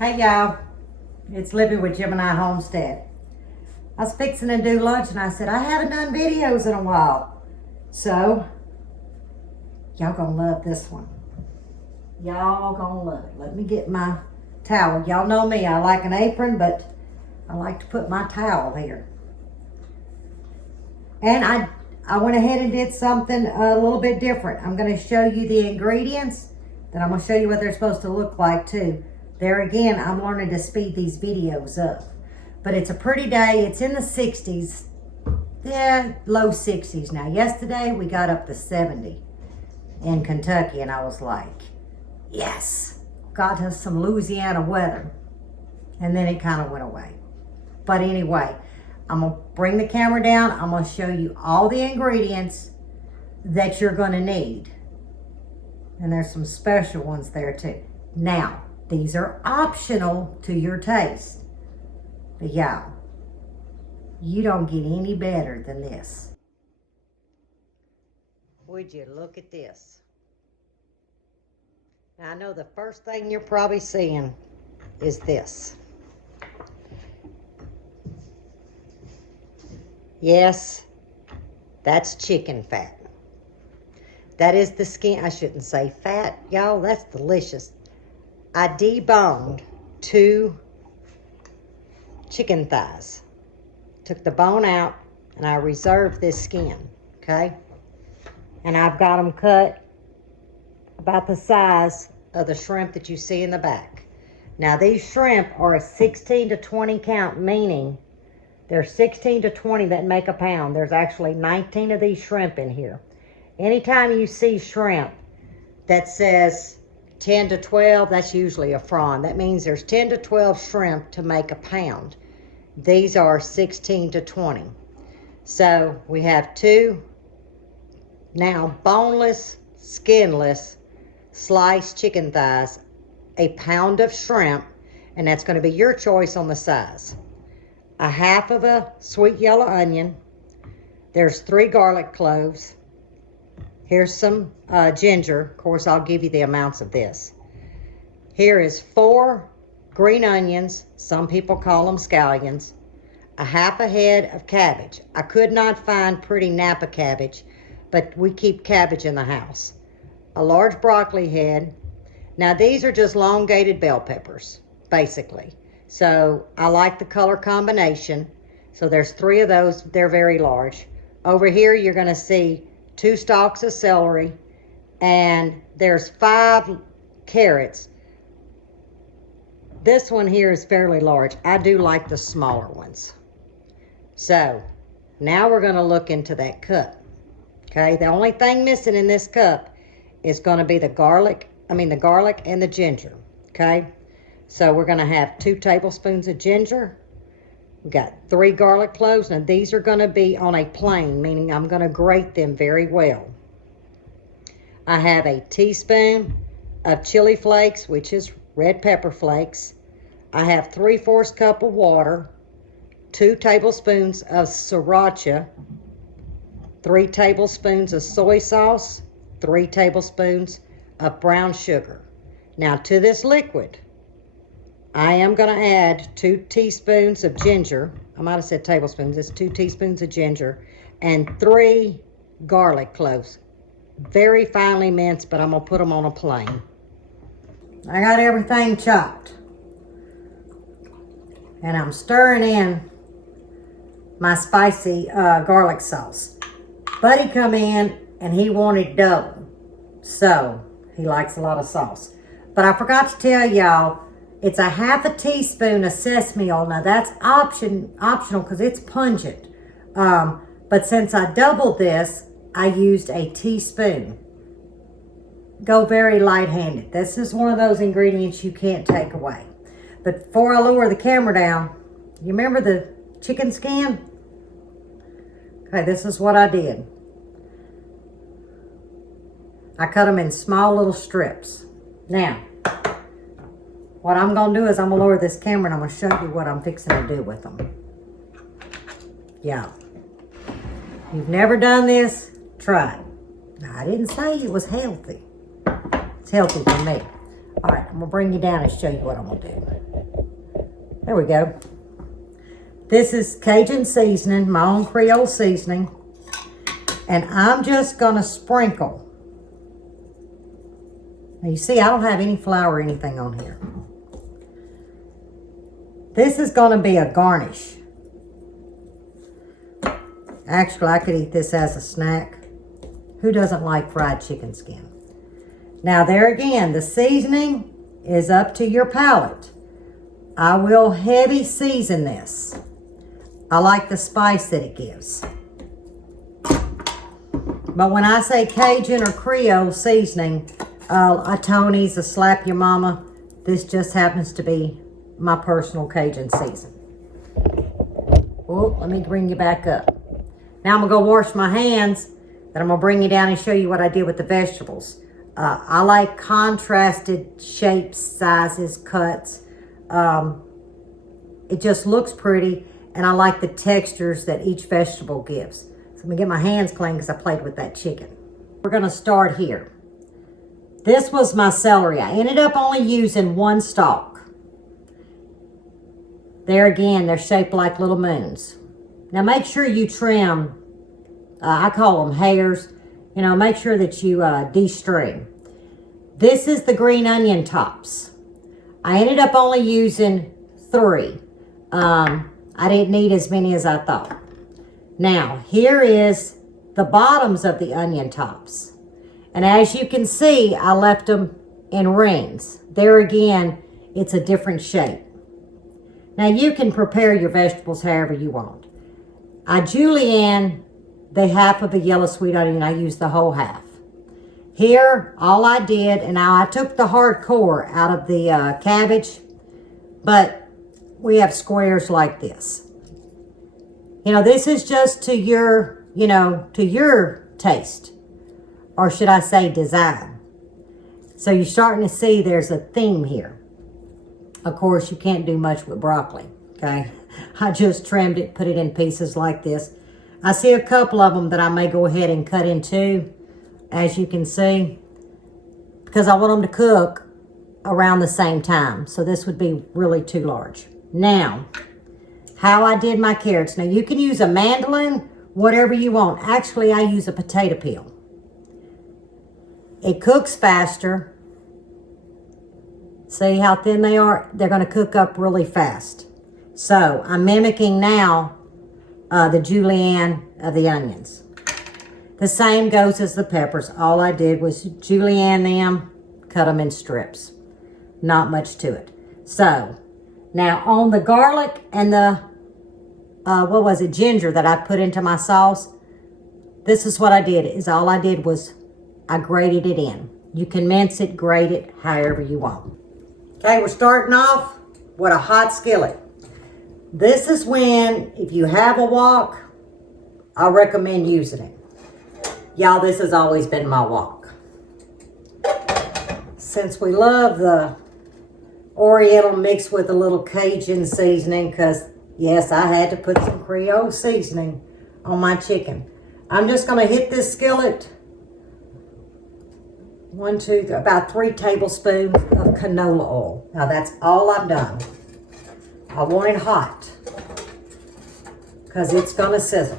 Hey y'all, it's Libby with Gemini Homestead. I was fixing to do lunch and I said, I haven't done videos in a while. So, y'all gonna love this one. Y'all gonna love it. Let me get my towel. Y'all know me, I like an apron, but I like to put my towel here. And I went ahead and did something a little bit different. I'm gonna show you the ingredients, then I'm gonna show you what they're supposed to look like too. There again, I'm learning to speed these videos up. But it's a pretty day. It's in the 60s. Yeah, low 60s now. Yesterday, we got up to 70 in Kentucky, and I was like, yes, got us some Louisiana weather. And then it kind of went away. But anyway, I'm going to bring the camera down. I'm going to show you all the ingredients that you're going to need. And there's some special ones there too. Now, these are optional to your taste. But y'all, you don't get any better than this. Would you look at this? Now I know the first thing you're probably seeing is this. Yes, that's chicken fat. That is the skin. I shouldn't say fat, y'all. That's delicious. I deboned 2 chicken thighs. Took the bone out and I reserved this skin, okay? And I've got them cut about the size of the shrimp that you see in the back. Now these shrimp are a 16 to 20 count, meaning there's 16 to 20 that make a pound. There's actually 19 of these shrimp in here. Anytime you see shrimp that says 10 to 12, that's usually a prawn. That means there's 10 to 12 shrimp to make a pound. These are 16 to 20. So we have 2 now boneless, skinless, sliced chicken thighs, a pound of shrimp, and that's going to be your choice on the size. A half of a sweet yellow onion. There's 3 garlic cloves. Here's some ginger. Of course, I'll give you the amounts of this. Here is 4 green onions. Some people call them scallions. A half a head of cabbage. I could not find pretty Napa cabbage, but we keep cabbage in the house. A large broccoli head. Now, these are just elongated bell peppers, basically. So, I like the color combination. So, there's 3 of those. They're very large. Over here, you're going to see 2 stalks of celery, and there's 5 carrots. This one here is fairly large. I do like the smaller ones. So now we're going to look into that cup. Okay, the only thing missing in this cup is going to be the garlic and the ginger. Okay, so we're going to have 2 tablespoons of ginger. We've got 3 garlic cloves. Now these are going to be on a plane, meaning I'm going to grate them very well. I have a teaspoon of chili flakes, which is red pepper flakes. I have 3/4 cup of water, 2 tablespoons of sriracha, 3 tablespoons of soy sauce, 3 tablespoons of brown sugar. Now to this liquid, I am going to add 2 teaspoons of ginger. I might have said tablespoons. It's 2 teaspoons of ginger and 3 garlic cloves. Very finely minced, but I'm going to put them on a plane. I got everything chopped. And I'm stirring in my spicy garlic sauce. Buddy come in and he wanted double. So, he likes a lot of sauce. But I forgot to tell y'all, it's a half a teaspoon of sesame oil. Now that's optional because it's pungent. But since I doubled this, I used a teaspoon. Go very light-handed. This is one of those ingredients you can't take away. But before I lower the camera down, you remember the chicken skin? Okay, this is what I did. I cut them in small little strips. Now, what I'm going to do is I'm going to lower this camera and I'm going to show you what I'm fixing to do with them. Yeah. You've never done this? Try it. Now, I didn't say it was healthy. It's healthy for me. All right, I'm gonna bring you down and show you what I'm gonna do. There we go. This is Cajun seasoning, my own Creole seasoning. And I'm just gonna sprinkle. Now you see, I don't have any flour or anything on here. This is gonna be a garnish. Actually, I could eat this as a snack. Who doesn't like fried chicken skin? Now there again, the seasoning is up to your palate. I will heavy season this. I like the spice that it gives. But when I say Cajun or Creole seasoning, a Tony's, a Slap Your Mama, this just happens to be my personal Cajun season. Oh, let me bring you back up. Now I'm gonna go wash my hands, then I'm gonna bring you down and show you what I did with the vegetables. I like contrasted shapes, sizes, cuts. It just looks pretty, and I like the textures that each vegetable gives. So I'm gonna get my hands clean because I played with that chicken. We're gonna start here. This was my celery. I ended up only using one stalk. There again, they're shaped like little moons. Now make sure you trim, I call them hairs, you know, make sure that you de-string. This is the green onion tops. I ended up only using 3. I didn't need as many as I thought. Now, here is the bottoms of the onion tops. And as you can see, I left them in rings. There again, it's a different shape. Now, you can prepare your vegetables however you want. I julienne the half of the yellow sweet onion. I used the whole half. Here, all I did, and now I took the hard core out of the cabbage, but we have squares like this. You know, this is just to your, to your taste, or should I say design. So you're starting to see there's a theme here. Of course, you can't do much with broccoli, okay? I just trimmed it, put it in pieces like this. I see a couple of them that I may go ahead and cut in two, as you can see, because I want them to cook around the same time. So this would be really too large. Now, how I did my carrots. Now, you can use a mandolin, whatever you want. Actually, I use a potato peel. It cooks faster. See how thin they are? They're going to cook up really fast. So, I'm mimicking now the julienne of the onions. The same goes as the peppers. All I did was julienne them, cut them in strips. Not much to it. So, now on the garlic and the, ginger that I put into my sauce, this is what I did. All I did was I grated it in. You can mince it, grate it, however you want. Okay, we're starting off with a hot skillet. This is when, if you have a wok, I recommend using it. Y'all, this has always been my wok. Since we love the Oriental mixed with a little Cajun seasoning, because yes, I had to put some Creole seasoning on my chicken. I'm just going to hit this skillet, about 3 tablespoons of canola oil. Now that's all I've done. I want it hot because it's going to sizzle.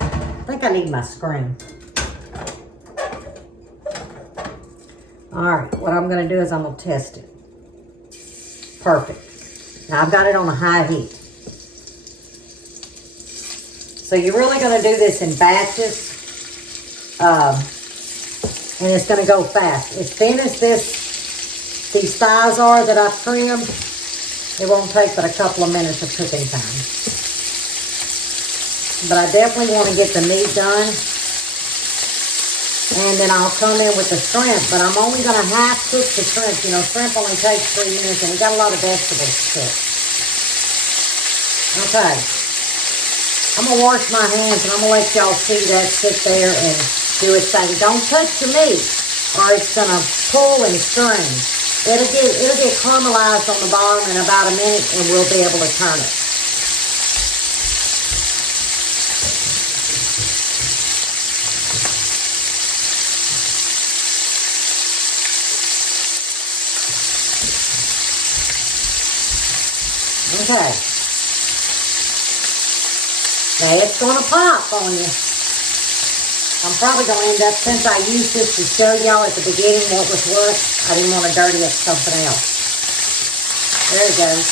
I think I need my screen. All right, what I'm going to do is I'm going to test it. Perfect. Now I've got it on a high heat. So you're really going to do this in batches. And it's going to go fast. As thin as these thighs are that I've trimmed, it won't take but a couple of minutes of cooking time. But I definitely want to get the meat done. And then I'll come in with the shrimp, but I'm only going to half cook the shrimp. You know, shrimp only takes 3 minutes, and we got a lot of vegetables to cook. Okay. I'm going to wash my hands, and I'm going to let y'all see that sit there and do its thing. Don't touch your meat, or it's going to pull and strain. It'll get caramelized on the bottom in about a minute, and we'll be able to turn it. Okay. Now it's gonna pop on you. I'm probably gonna end up, since I used this to show y'all at the beginning what was what, I didn't want to dirty up something else. There it goes.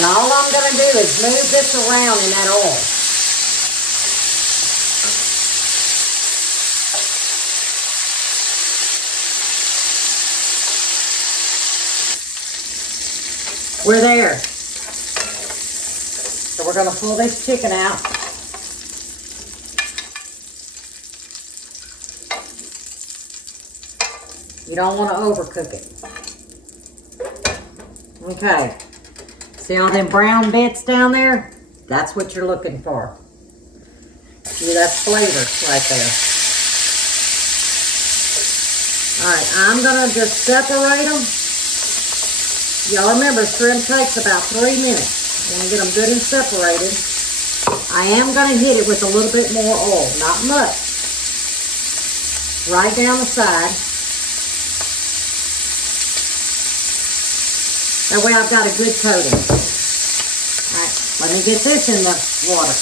And all I'm gonna do is move this around in that oil. We're there. So we're gonna pull this chicken out. You don't want to overcook it. Okay. See all them brown bits down there? That's what you're looking for. See, that's flavor right there. Alright, I'm going to just separate them. Y'all remember, shrimp takes about 3 minutes. You want to get them good and separated. I am going to hit it with a little bit more oil. Not much. Right down the side. That way I've got a good coating. Alright, let me get this in the water.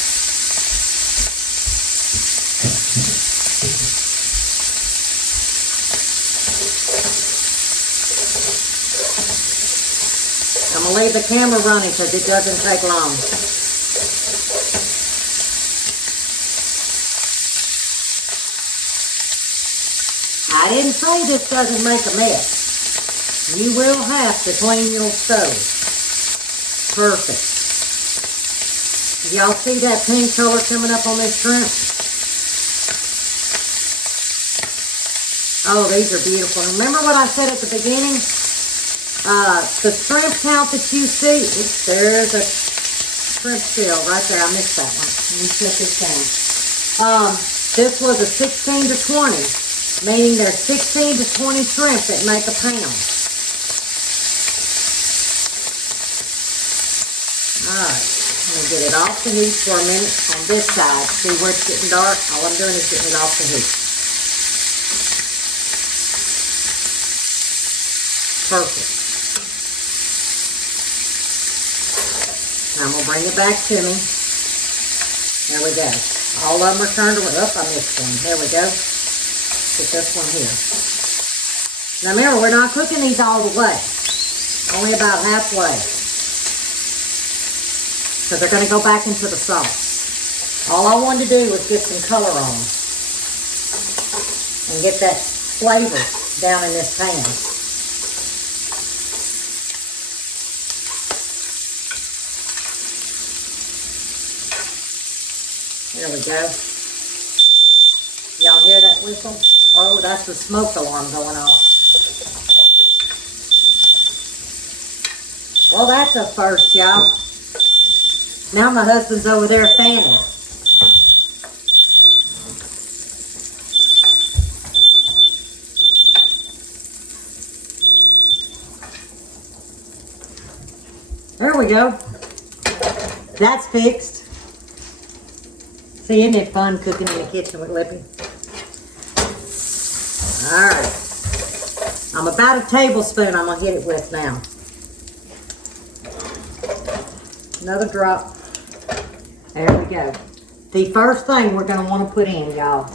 I'm going to leave the camera running because it doesn't take long. I didn't say this doesn't make a mess. You will have to clean your stove. Perfect. Y'all see that pink color coming up on this shrimp? Oh, these are beautiful. Remember what I said at the beginning? The shrimp count that you see, there's a shrimp shell right there. I missed that one. Let me shut this down. This was a 16 to 20, meaning there's 16 to 20 shrimp that make a pound. Alright, I'm going to get it off the heat for a minute on this side. See where it's getting dark? All I'm doing is getting it off the heat. Perfect. Now I'm going to bring it back to me. There we go. All of them are turned around. Oh, I missed one. There we go. Put this one here. Now remember, we're not cooking these all the way. Only about halfway. Because they're going to go back into the sauce. All I wanted to do was get some color on them. And get that flavor down in this pan. There we go. Y'all hear that whistle? Oh, that's the smoke alarm going off. Well, that's a first, y'all. Now my husband's over there fanning. There we go. That's fixed. See, isn't it fun cooking in the kitchen with Lippy? Alright. I'm about a tablespoon I'm going to hit it with now. Another drop. There we go. The first thing we're going to want to put in, y'all,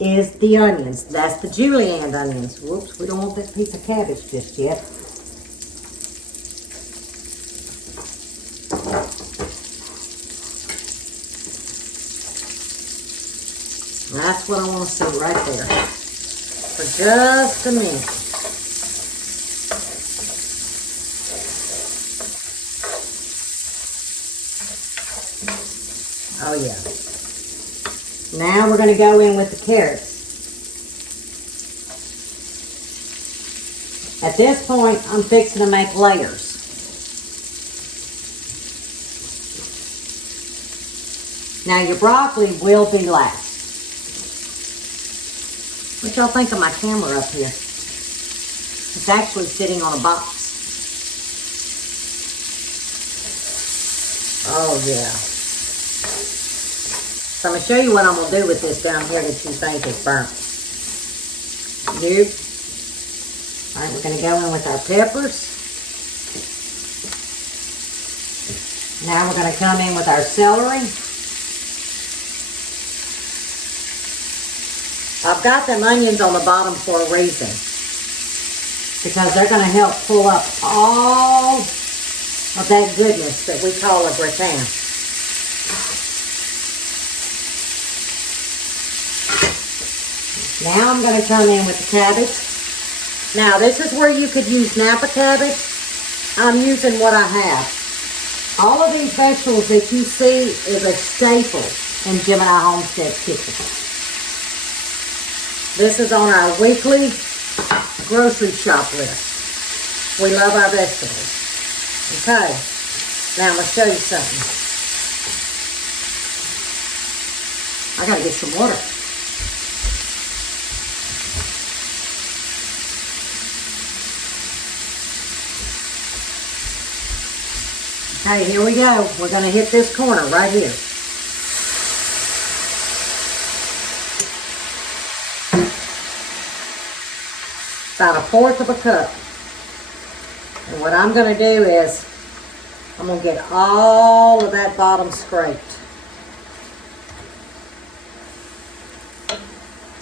is the onions. That's the julienne onions. Whoops, we don't want that piece of cabbage just yet. That's what I want to see right there. For just a minute. Oh yeah. Now we're going to go in with the carrots. At this point, I'm fixing to make layers. Now your broccoli will be last. What y'all think of my camera up here? It's actually sitting on a box. Oh yeah. So I'm going to show you what I'm going to do with this down here that you think is burnt. Nope. Alright, we're going to go in with our peppers. Now we're going to come in with our celery. I've got them onions on the bottom for a reason, because they're going to help pull up all of that goodness that we call a gratin. Now I'm going to come in with the cabbage. Now this is where you could use Napa cabbage. I'm using what I have. All of these vegetables that you see is a staple in Gemini Homestead Kitchen. This is on our weekly grocery shop list. We love our vegetables. Okay, now I'm going to show you something. I got to get some water. Okay, here we go. We're going to hit this corner right here. About 1/4 of a cup. And what I'm going to do is, I'm going to get all of that bottom scraped.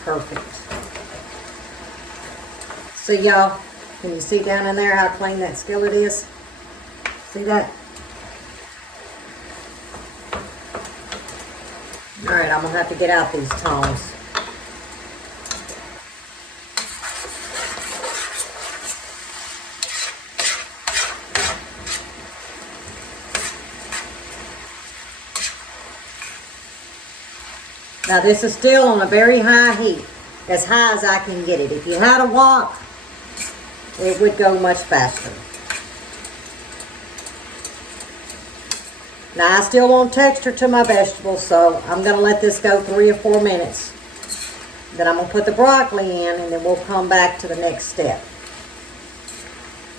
Perfect. See y'all, can you see down in there how clean that skillet is? See that? Alright, I'm going to have to get out these tongs. Now this is still on a very high heat, as high as I can get it. If you had a wok, it would go much faster. Now I still want texture to my vegetables, so I'm going to let this go 3 or 4 minutes. Then I'm going to put the broccoli in, and then we'll come back to the next step.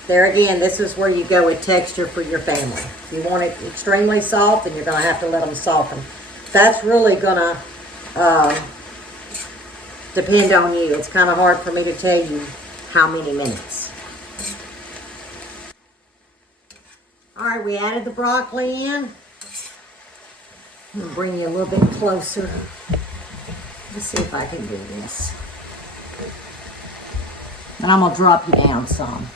There again, this is where you go with texture for your family. If you want it extremely soft, then you're going to have to let them soften. That's really going to depend on you. It's kind of hard for me to tell you how many minutes. Alright, we added the broccoli in. I'm going to bring you a little bit closer. Let's see if I can do this. And I'm going to drop you down some.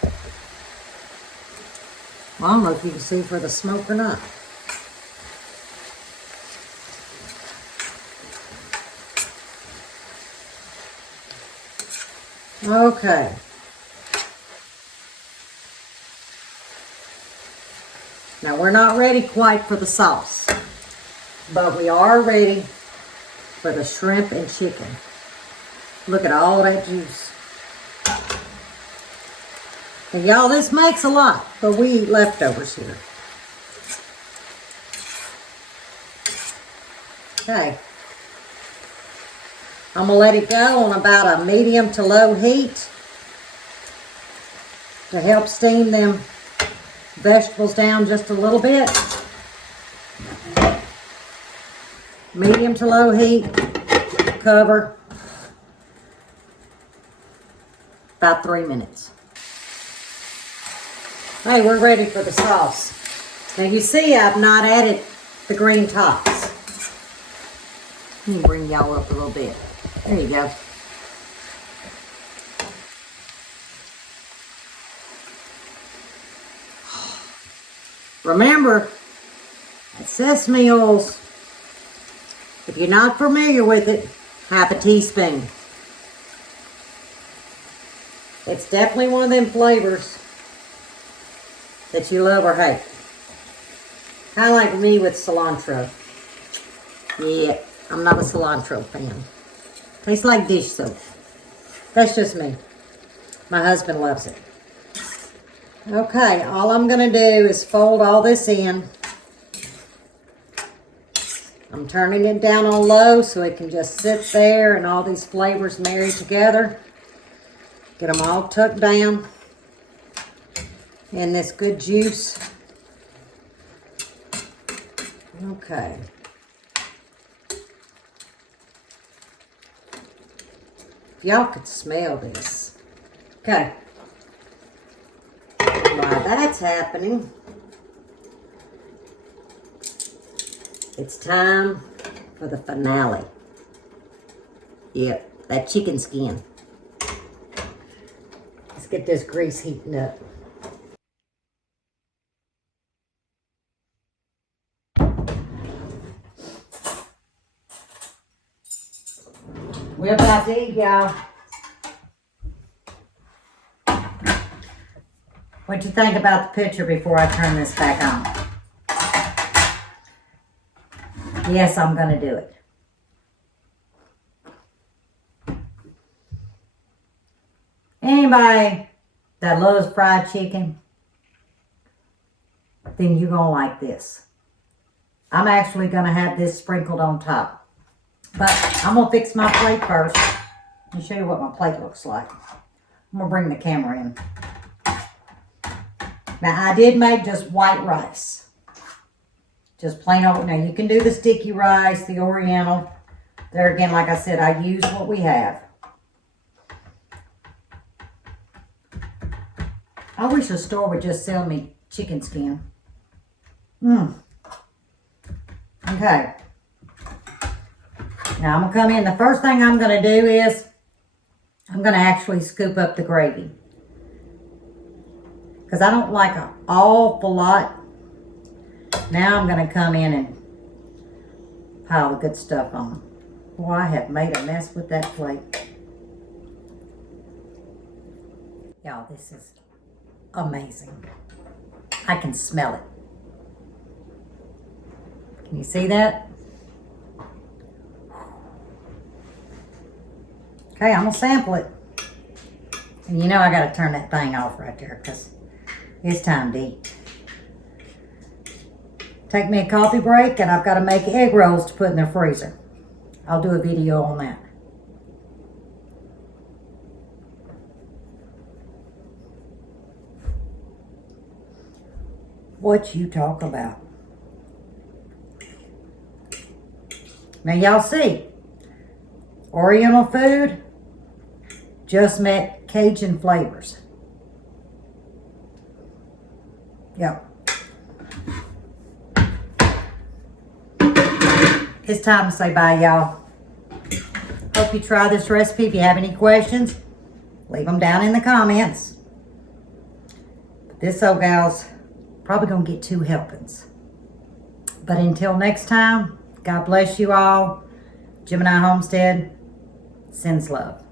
Well, I don't know if you can see for the smoke or not. Okay. Now we're not ready quite for the sauce, but we are ready for the shrimp and chicken. Look at all that juice. And y'all, this makes a lot, but we eat leftovers here. Okay. I'm going to let it go on about a medium to low heat to help steam them vegetables down just a little bit. Medium to low heat, cover, about 3 minutes. Hey, we're ready for the sauce. Now you see I've not added the green tops. Let me bring y'all up a little bit. There you go. Remember, that sesame oils, if you're not familiar with it, 1/2 teaspoon. It's definitely one of them flavors that you love or hate. Kind of like me with cilantro. Yeah, I'm not a cilantro fan. Tastes like dish soap. That's just me. My husband loves it. Okay, all I'm going to do is fold all this in. I'm turning it down on low so it can just sit there and all these flavors marry together. Get them all tucked down in this good juice. Okay. Y'all could smell this. Okay. While that's happening, It's time for the finale. Yep, that chicken skin. Let's get this grease heating up. We're about to eat, y'all. What'd you think about the picture before I turn this back on? Yes, I'm gonna do it. Anybody that loves fried chicken, then you're gonna like this. I'm actually gonna have this sprinkled on top. But I'm gonna fix my plate first. Let me show you what my plate looks like. I'm gonna bring the camera in. Now I did make just white rice. Just plain old. Now you can do the sticky rice, the oriental. There again, like I said, I use what we have. I wish a store would just sell me chicken skin. Okay. Now I'm going to come in. The first thing I'm going to do is I'm going to actually scoop up the gravy. Because I don't like an awful lot. Now I'm going to come in and pile the good stuff on. Boy, I have made a mess with that plate. Y'all, this is amazing. I can smell it. Can you see that? Okay, I'm gonna sample it. And you know I gotta turn that thing off right there because it's time to eat. Take me a coffee break and I've got to make egg rolls to put in the freezer. I'll do a video on that. What you talk about? Now y'all see, Oriental food just met Cajun flavors. Yep. It's time to say bye, y'all. Hope you try this recipe. If you have any questions, leave them down in the comments. But this old gal's probably gonna get 2 helpings. But until next time, God bless you all. Gemini Homestead sends love.